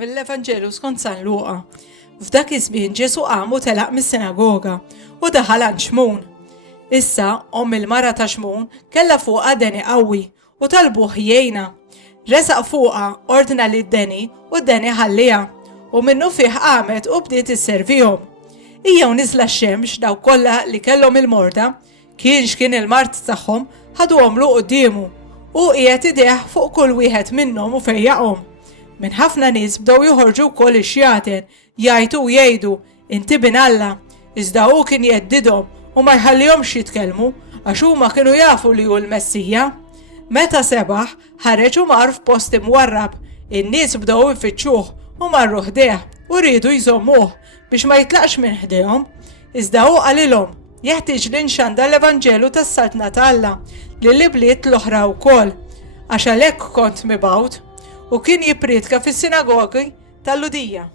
mill-Evanġelu skont San Luqa. F'dak iż-żmien Ġesu qam u telaq mis-sinagoga u daħal għand Xmun. Issa omm il-mara ta' Xmun kellha fuqha deni qawwi u talbuh jgħinha. Resaq fuqha ordna lid-deni u d-deni ħalliha u minnu fih qamet u bdiet isservihom. Ejjew niżla x-xemx daw kollha li kellhom il-morda kien x'kien il-mart tagħhom ħaduhom lu qudiemu u qiegħed ideh fuq kull wieħed minnhom u fejjaqhom. Minn ħafna nies bdew joħorġu wkoll ix-xjaten jgħidu u jgħidu inti bin Alla, iżda hu kien jeddidhom u ma jħallihomx jitkellmu għax huma kienu jafu li hu l-Messija. Meta sebaħ ħareġ u mar f'post imwarrab, in-nies bdew ifittxuh u marru ħdeh u rridu jżommuh biex ma jitlaqx minn ħdehom. Iżda hu qalilhom jeħtieġ li nxanda l-Evanġelu tas-Saltna ta' Alla lil bliet l-oħra wkoll għax għalhekk kont mibgħut u kien jippredika fis-sinagogi tal-Ludija.